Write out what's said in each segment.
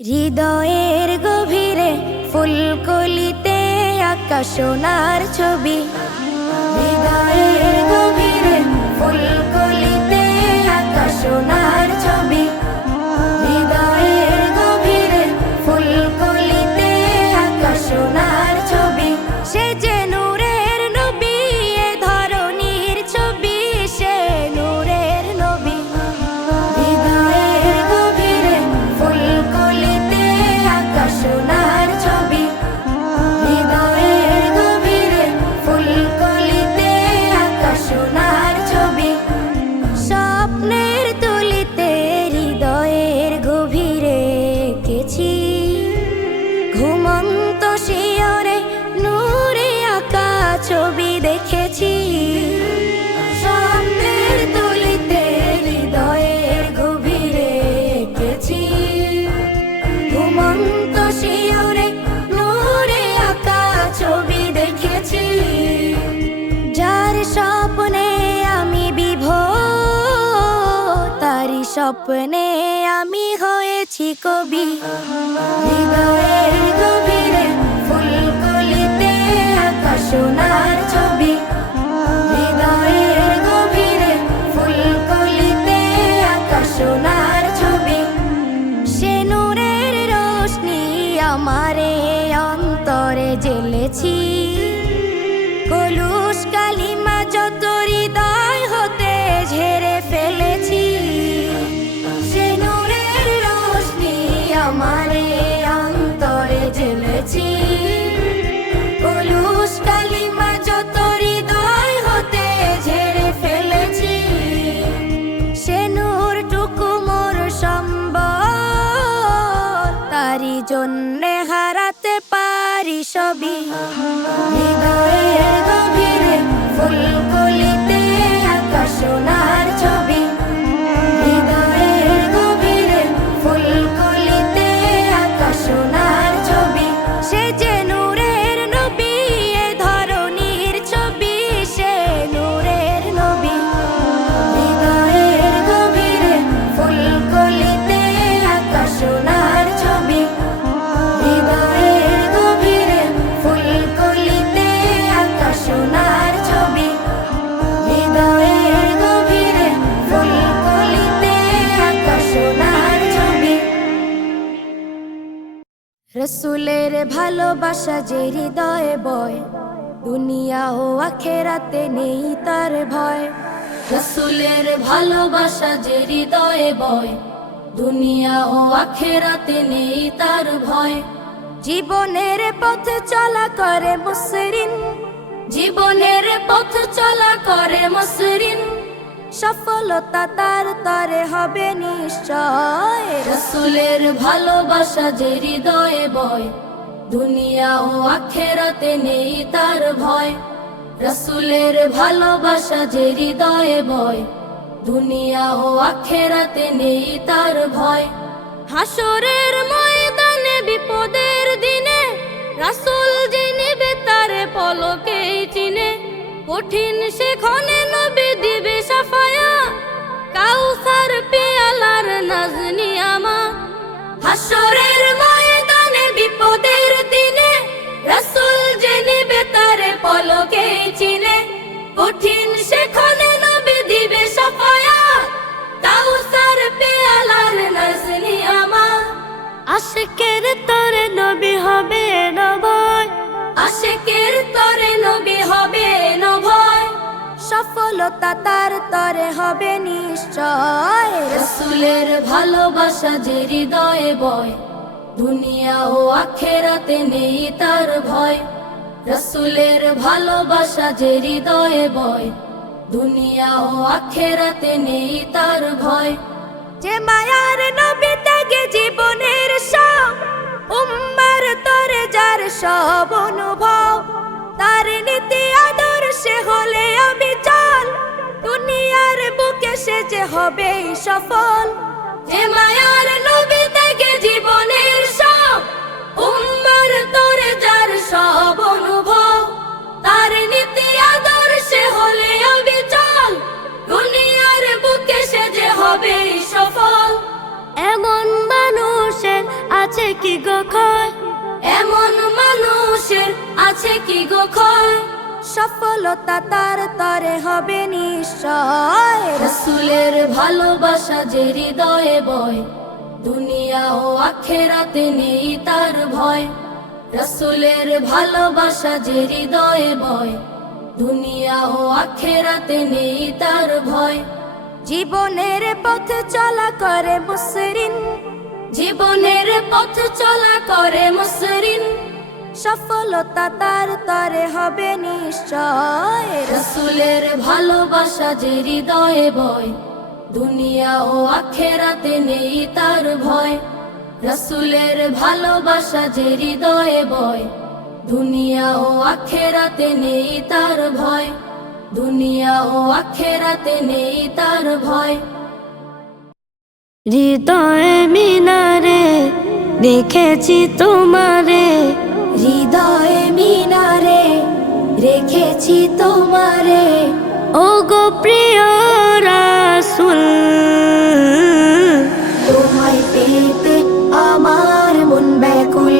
হৃদয়ের গভীরে ফুলকলিতে আঁকা সোনার ছবি। হৃদয়ের গভীরে ফুলকলিতে আঁকা সোনার ছবি। হৃদয়ের গভীরে ফুলকলিতে আঁকা সোনার ছবি। সে যে নূরের নবী, এ ধরনীর ছবি, সে নূরের নবী। হৃদয়ের গভীরে ফুলকলিতে আঁকা সোনার ছবি। হৃদয়ের গভীরে ফুলকলিতে আঁকা সোনার ছবি। স্বপ্নের তুলিতে হৃদয়ের গভীরে এঁকেছি ঘুমন্ত শিয়রে নূরে আঁকা ছবি দেখেছি। স্বপ্নের তুলিতে হৃদয়ের গভীরে এঁকেছি ঘুমন্ত শিয়রে নূরে আঁকা ছবি দেখেছি। যার স্বপ্নে আমি বিভোর, তারই স্বপ্নে আমি হয়েছি কবি। হৃদয়ের গভীরে ফুলকলিতে আঁকা সোনার ছবি। হৃদয়ের গভীরে ফুলকলিতে আঁকা সোনার ছবি। সে নূরের রোশনি আমারে অন্তরে জ্বেলেছি। কলুষ কালিমা যত হৃদয় হতে ঝেড়ে ফেলেছি। সে নূরের রোশনি আমারে অন্তরে জ্বেলেছি। কলুষ কালিমা যত হৃদয় হতে ঝেড়ে ফেলেছি। সে নূরটুকু মোর সম্বল, তারি জন্যে হারাতে পারি সবই। হৃদয়ের গভীরে ফুলকলিতে আঁকা সোনার ছবি। হৃদয়ের গভীরে ফুলকলিতে আঁকা সোনার ছবি। সে যে নূরের নবী, এ ধরনীর ছবি, সে নূরের নবী। হৃদয়ের গভীরে ফুলকলিতে আঁকা সোনার ছবি। হৃদয়ের গভীরে ফুলকলিতে আঁকা সোনার ছবি। হৃদয়ের গভীরে ফুলকলিতে আঁকা সোনার ছবি। রসুলের ভালোবাসা যে হৃদয়ে বয়, দুনিয়া ও আখেরাতে নেই তার ভয়। রসুলের ভালোবাসা যে হৃদয়ে বয়, দুনিয়া ও আখেরাতে নেই তার ভয়। জীবনের পথ চলা করে মসৃণ, জীবনের পথ চলা করে মসৃণ। সফলতা তার তরে হবে নিশ্চয়। রসুলের ভালোবাসা যে হৃদয়ে বয়, দুনিয়া ও আখেরাতে নেই তার ভয়। রসুলের ভালোবাসা যে হৃদয়ে বয়, দুনিয়া ও আখেরাতে নেই তার ভয়। হাসরের ময়দানে বিপদের দিনে রাসূল যে নেবে তারে পলকেই চিনে। কঠিন সেখানে নবী দিবে সাফায়াত, কাউসার পেয়ালার নাজনি আমার। হাসরের ময়দানে বিপদের দিনে রাসূল যে নেবে তারে পলকেই চিনে। কঠিন সেখানে নবী দিবে সাফায়াত, কাউসার পেয়ালার নাজনি আমার। আশিকের তরে নবী হবে না ভয়, আশিকের তরে নবী হবে না ভয়। সফলতা তার তরে হবে নিশ্চয়। রসুলের ভালোবাসা যে হৃদয়ে বয়, দুনিয়া ও আখেরাতে নেই তার ভয়। রসুলের ভালোবাসা যে হৃদয়ে বয়, দুনিয়া ও আখেরাতে নেই তার ভয়। যে মায়ার নবী ত্যাগে জীবনের সব, উম্মার তরে যার সব অনুভব। তার নীতি আদর্শে হলে আমি চল, দুনিয়ার বুকে সে যে হবে সফল। যে মায়ার নবী ত্যাগে জীবনের সব, উম্মার তরে যার সব অনুভব। তার নীতি আদর্শে হলে আমি চল, দুনিয়ার বুকে সে যে হবে সফল। এমন মানুষের আছে কি গো ক্ষয়, এমন মানুষের আছে কি গো ক্ষয়, সফলতা তার তরে হবে নিশ্চয়। রাসূলের ভালোবাসা যে হৃদয়ে বয়, দুনিয়া ও আখিরাতে নেই তার ভয়। রাসূলের ভালোবাসা যে হৃদয়ে বয়, দুনিয়া ও আখিরাতে নেই তার ভয়। জীবনের পথ চলা করে মুসরিন, জীবনের পথ চলা করে মুসরিন, সফলতা তার তরে হবে নিশ্চয়। রাসূলের ভালোবাসা যে হৃদয়ে বয়, দুনিয়া ও আখিরাতে নেই তার ভয়। রাসূলের ভালোবাসা যে হৃদয়ে বয়, দুনিয়া ও আখিরাতে নেই তার ভয়। দুনিয়া ও আখিরাতে নেই তার ভয়। হৃদয়ে মিনারে দেখেছি তোমারে, হৃদয়ে মিনারে রেখেছি তোমারে, ও গো প্রিয় রাসূল। তোমায় পেতে আমার মন ব্যাকুল,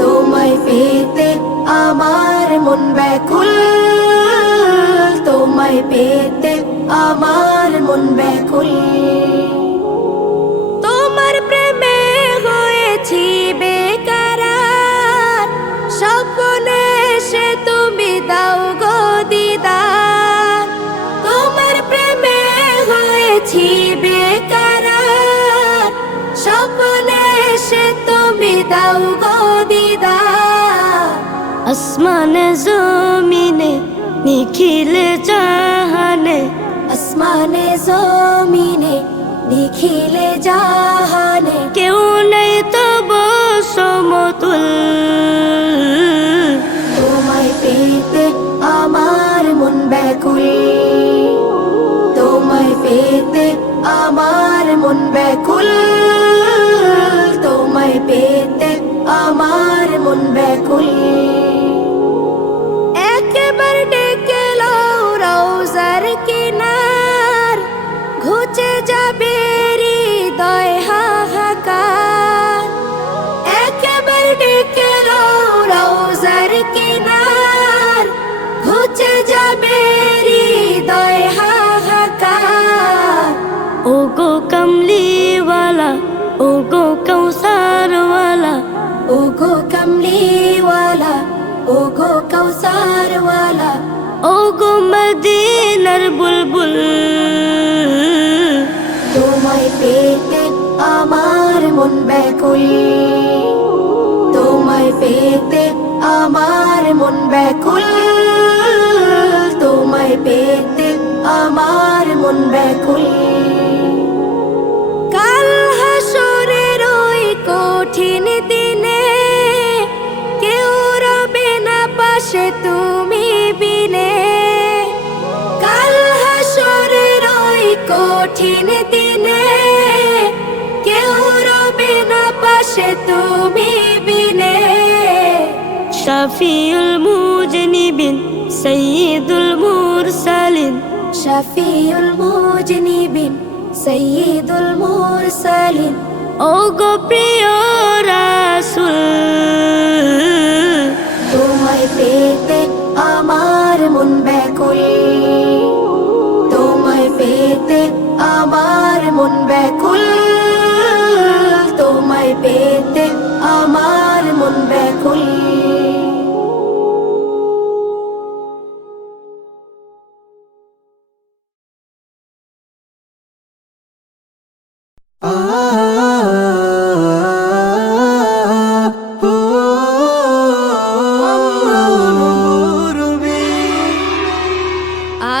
তোমায় পেতে আমার মন ব্যাকুল, তোমায় পেতে আমার মন ব্যাকুল। তোমার প্রেমে হয়েছি বেকরার, স্বপ্নে সে তুমি দাও গো দিদার। তোমার প্রেমে হয়েছি বেকরার, স্বপ্নে সে তুমি দাও গো দিদার। আসমানে জমিনে নিখিলে জাহানে, আসমানে জমিনে নিখিলে জাহানে, কেউ নেই তব সমতুল। তোমায় পেতে আমার মন ব্যাকুল, তোমায় পেতে আমার মন ব্যাকুল, তোমায় পেতে আমার মন ব্যাকুল। একবার ডেকে লও রওজার কিনার, ঘুচে যাবে হৃদয় হাহাকার। একবার ডেকে লও রওজার কিনার, ঘুচে যাবে হৃদয় হাহাকার। ও গো কমলিওয়ালা, ও গো কৌসারওয়ালা, ও গো কমলিওয়ালা, ও গো কৌসারওয়ালা, ও গো মদিনার বুলবুল। তোমায় পেতে আমার মন ব্যাকুল, তোমায় পেতে আমার মন ব্যাকুল, তোমায় পেতে আমার মন ব্যাকুল। কাল হাসরের ওই কঠিন দিনে কেউ রবে না পাশে তুমি বিনে। কাল হাসরের ওই কঠিন দিনে কেউ রবে না পাশে তুমি বিনে। শাফিউল মুজনিবিন সাইয়্যিদুল মুরসালিন, শাফিউল মুজনিবিন সাইয়্যিদুল মুরসালিন, ও গো প্রিয় রাসূল। তোমায় পেতে আমার মন ব্যাকুল, তোমায় পেতে আমার মন ব্যাকুল, তোমায় পেতে আমার মন ব্যাকুল।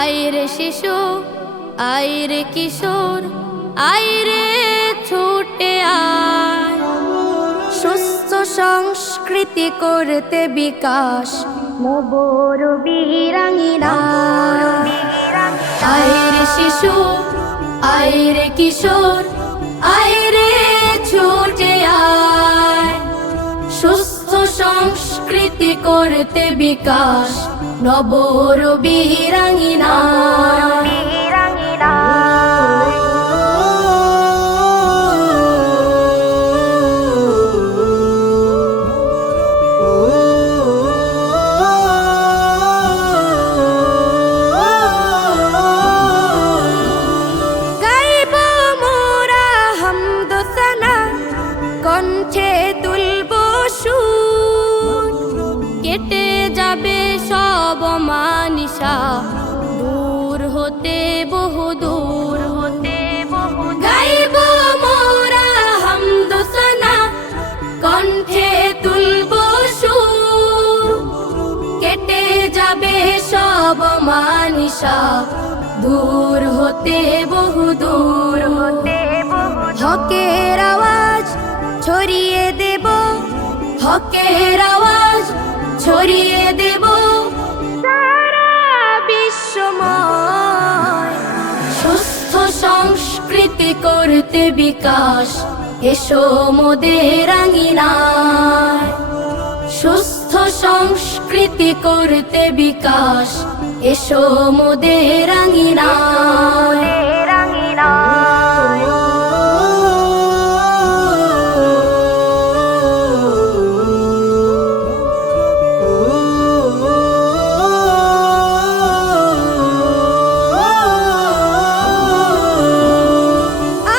আইরে শিশু, আইরে কিশোর, আইরে ছুটে আয়, সুস্থ সংস্কৃতি করতে বিকাশ নবরবিরাঙ্গিনা। আইরে শিশু, আইরে কিশোর, আইরে ছুটে আয়, সুস্থ সংস্কৃতি করতে বিকাশ নবরবিরাঙ্গিনা। কণ্ঠে তুলব সুর, কেটে যাবে সব মানিসা, দূর হতে বহু দূর হতে বহু। গাইব মোরা হামদ সানা, কণ্ঠে তুলব সুর, কেটে যাবে সব মানিসা, দূর হতে বহু দূর হতে বহু। হকের আওয়াজ ছড়িয়ে দেব, হকের আওয়াজ ছড়িয়ে দেব সারা বিশ্বময়। সুস্থ সংস্কৃতি করতে বিকাশ, এসো মোদের আঙিনায়। সুস্থ সংস্কৃতি করতে বিকাশ, এসো মোদের আঙিনায়।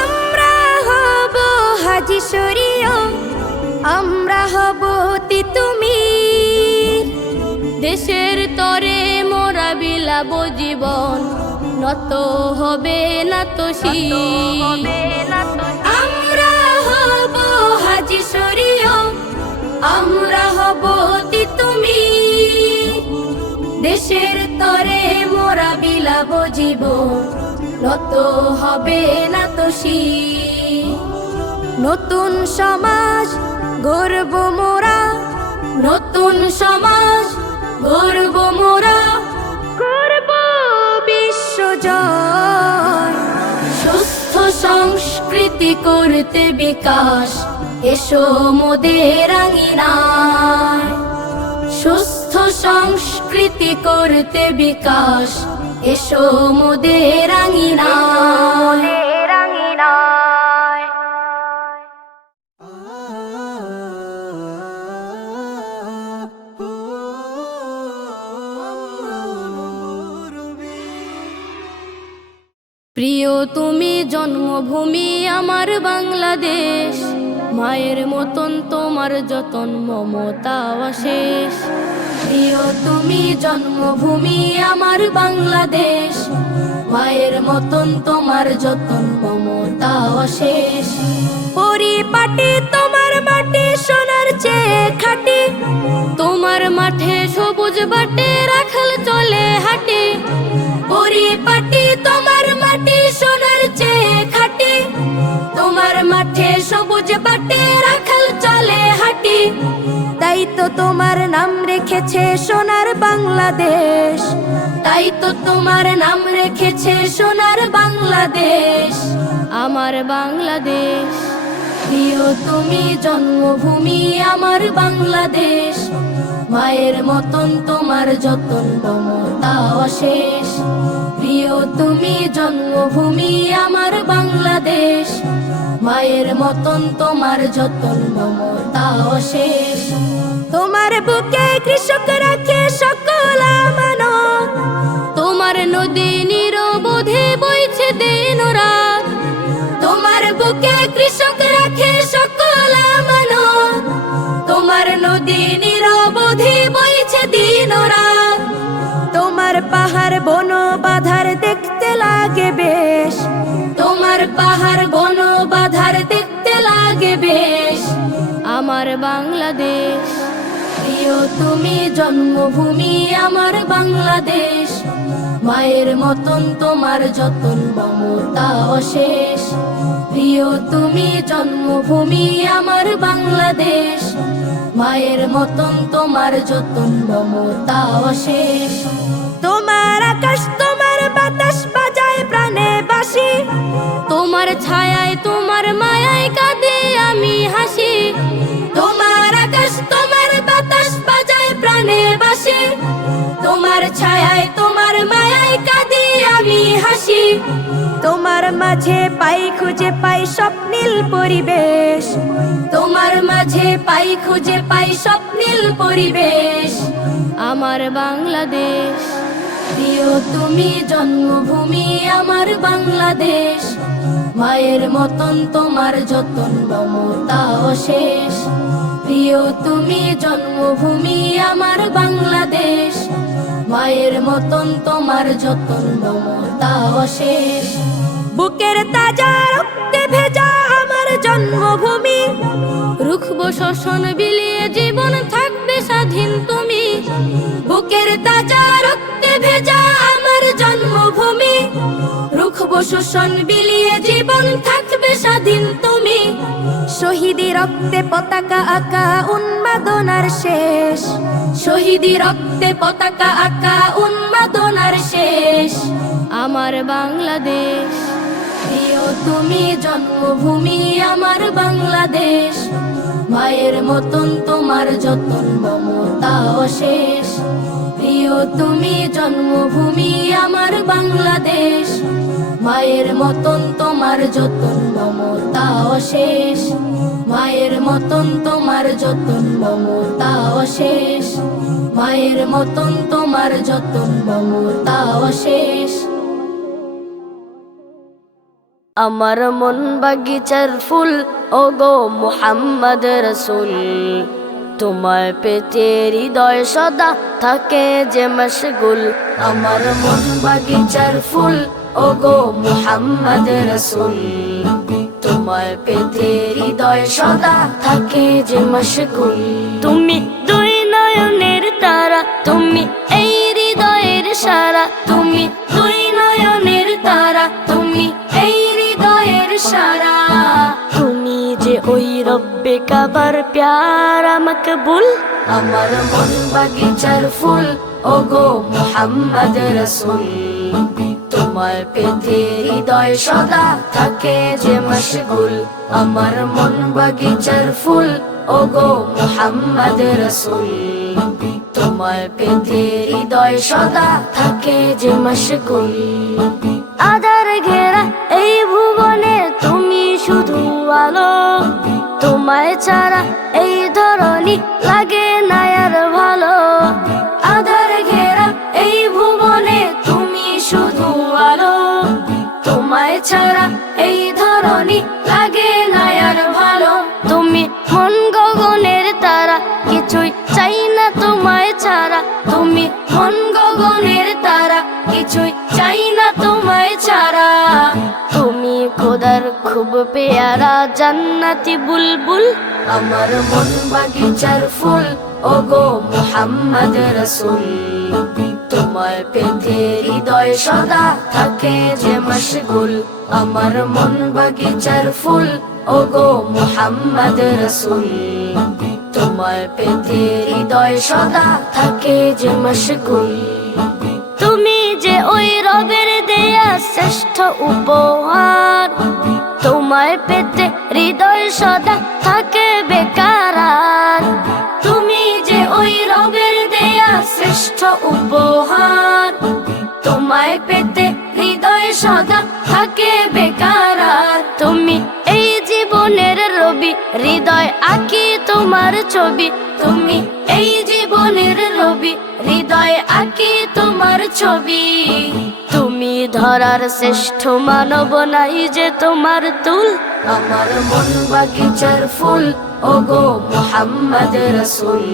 আমরা হব হাজি শরীয়, আমরা হব তিতুমির, দেশের তরে মোরা বিলাব জীবন, নত হবে না তো শির। আমরা হব হাজি শরীয়, আমরা হব তিতুমির, দেশের তরে মোরা বিলাব জীবন, নত হবে না তো শির। নতুন সমাজ গর্ব মোরা, নতুন সমাজ গর্ব মোরা, গর্ব বিশ্বজয়। সুস্থ সংস্কৃতি করতে বিকাশ, এসো মোদের আঙিনায়। সুস্থ সংস্কৃতি করতে বিকাশ, এসো মোদের আঙিনায়। প্রিয় তুমি জন্মভূমি আমার বাংলাদেশ, মায়ের মতন তোমার যতন মমতা অশেষ। প্রিয় তুমি জন্মভূমি আমার বাংলাদেশ, মায়ের মতন তোমার যতন মমতা অশেষ। পরিপাটি তোমার মাটি সোনার চেয়ে খাটি, তোমার মাঠে সবুজ বাটে রাখাল চলে হাঁটি। পরিপাটি তোমার মাটি সোনার চেয়ে খাটি, তোমার মাঠে সবুজ বাটে রাখাল চলে হাঁটি। তাই তো তোমার নাম রেখেছে সোনার বাংলাদেশ, তাই তো তোমার নাম রেখেছে সোনার বাংলাদেশ, আমার বাংলাদেশ। প্রিয় তুমি জন্মভূমি আমার বাংলাদেশ, মায়ের মতন তোমার যতন মমতা অশেষ। প্রিয় তুমি জন্মভূমি আমার বাংলাদেশ, মায়ের মতন তোমার যতন মমতা অশেষ। তোমার বুকে কৃষক রাখে সকল আমানত, তোমার নদী নিরবধি বইছে দিন রাত। তোমার বুকে কৃষক রাখে সকল আমানত, তোমার নদী নিরবধি বইছে দিন রাত। তোমার পাহাড় বন বাধার দেখতে লাগে বেশ, তোমার পাহাড় বন বাধার দেখতে লাগে বেশ, আমার বাংলাদেশ। প্রিয় তুমি জন্মভূমি আমার বাংলাদেশ, মায়ের মতন তোমার যতন মমতা অশেষ। প্রিয় তুমি জন্মভূমি আমার বাংলাদেশ, মায়ের মতন তোমার যতন মমতা অশেষ। তোমার আকাশ তোমার বাতাস বাজায় প্রাণে বাসি, তোমার ছায়ায় তোমার মায়ায় কাঁদে আমি হাসি। তোমার আকাশ তোমার বাতাস বাজায় প্রাণে বাসি, তোমার ছায়ায় তোমার মায়ায় কাঁদে আমি হাসি। তোমার মাঝে পাই খুঁজে পাই স্বপ্নিল পরিবেশ, তোমার মাঝে পাই খুঁজে পাই স্বপ্নিল পরিবেশ, আমার বাংলাদেশ। প্রিয় তুমি জন্মভূমি আমার বাংলাদেশ, মায়ের মতন তোমার যতন মমতা অশেষ। প্রিয় তুমি জন্মভূমি আমার বাংলাদেশ, মায়ের মতন তোমার যতন মমতা অশেষ। বুকের তাজা রক্তে ভেজা আমার জন্মভূমি, রুখব শোষণ বিলিয়ে জীবন থাকবে স্বাধীন তুমি। বুকের তাজা রক্তে ভেজা আমার জন্মভূমি, রুখব শোষণ বিলিয়ে জীবন থাকবে স্বাধীন তুমি। শহীদি রক্তে পতাকা আঁকা উন্মাদনার শেষ, শহীদি রক্তে পতাকা আঁকা উন্মাদনার শেষ আমার বাংলাদেশ। প্রিয় তুমি জন্মভূমি আমার বাংলাদেশ, মায়ের মতন তোমার যতন মমতা অশেষ। প্রিয় তুমি জন্মভূমি আমার বাংলাদেশ, মায়ের মতন তোমার যতন মমতা অশেষ। মায়ের মতন তোমার যতন মমতা অশেষ। মায়ের মতন তোমার যতন মমতা অশেষ। আমার মন বাগিচার ফুল ওগো মুহাম্মদ রসুল, তোমায় পেতে হৃদয় সদা থাকে যে মশগুল। আমার মন বাগিচার ফুল ওগো মুহাম্মদ রসুল, তোমায় পেতে হৃদয় সদা থাকে যে মশগুল। তুমি দুই নয়নের তারা, তুমি এই হৃদয়ের সারা। তুমি দুই নয়নের তারা, তুমি এই হৃদয়ের সারা। তুমি যে ওই রব্বে কাবার প্যারা মকবুল। আমার মন বাগিচার ফুল ওগো মুহাম্মদ রসুল, তোমায় পেতে হৃদয় সদা থাকে যে মশগুল। আমার মন বাগিচার ফুল ওগো মুহাম্মদ রসুল, তোমায় পেতে হৃদয় সদা থাকে যে মশগুল। আধার ঘেরা এই ভুবনে তুমি শুধু আলো, তোমায় ছাড়া এই ধরনী লাগে না আর ভালো। আধার ঘেরা এই ভুবনে তুমি শুধু আলো, তোমায় ছাড়া এই ধরনী লাগে না আর ভালো। তুমি মন গগনের তারা, কিছুই চাই না তোমায় ছাড়া। তুমি মন গগনের তারা, কিছুই চাই না তোমায় ছাড়া। তুমি খোদার খুব পেয়ারা জান্নাতি বুলবুল। আমার মন বাগিচার ফুল ওগো মুহাম্মদ রসুল, তোমায় পেতে হৃদয় সদা থাকে যে মশগুল। আমার মন বাগিচার ফুল ওগো মুহাম্মদ রসুল, তোমায় পেতে হৃদয় সদা থাকে যে মশগুল। তুমি যে ওই রবের দেয়া শ্রেষ্ঠ উপহার, তোমায় পেতে হৃদয় সদা থাকে বেকারার। তুমি যে ওই রবের দেয়া শ্রেষ্ঠ উপহার, তোমায় পেতে হৃদয় সদা থাকে বেকারার। তুমি এই জীবনের রবি, হৃদয় আঁকি তোমার ছবি। তুমি এই জীবনের রবি, হৃদয় আঁকি তোমার ছবি। তুমি ধরার শ্রেষ্ঠ মানব নাই যে তোমার তুল। আমার মন বাগিচার ফুল ওগো মুহাম্মদ রসুল,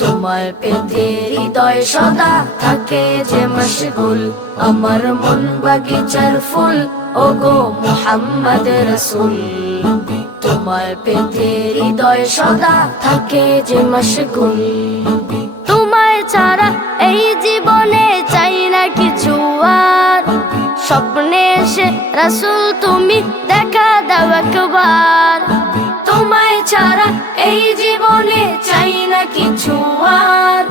তোমায় পেতে হৃদয় সদা থাকে যে মশগুল। আমার মন বাগিচার ফুল ওগো মুহাম্মদ রসুল, তোমায় পেতে হৃদয় সদা থাকে যে মশগুল। তোমায় ছাড়া এই জীবনে চাই না কিছু আর, স্বপ্নে এসে রাসূল তুমি দেখা দাও একবার। তোমায় ছাড়া এই জীবনে চাই না কিছু আর,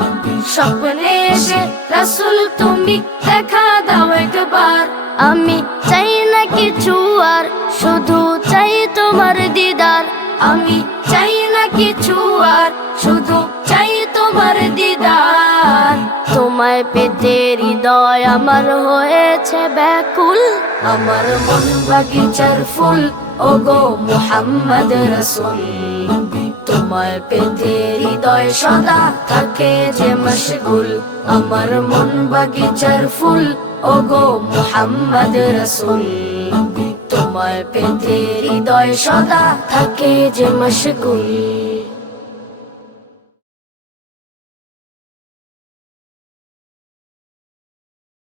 স্বপ্নে এসে রাসূল তুমি দেখা দাও একবার। আমি চাই না কিছু আর, শুধু চাই তোমার দিদার। আমি চাই না কিছু আর, শুধু চাই তোমার দিদার। তোমায় পেতে হৃদয় আমার হয়েছে ব্যাকুল। আমার মন বাগিচার ফুল ওগো মুহাম্মদ রসুল, তোমায় পেতে হৃদয় সদা থাকে যে মশগুল আমার মন বাগিচার ফুল ওগো মুহাম্মদ রাসূল তোমায় পেতে হৃদয় সদা থাকে যে মশগুল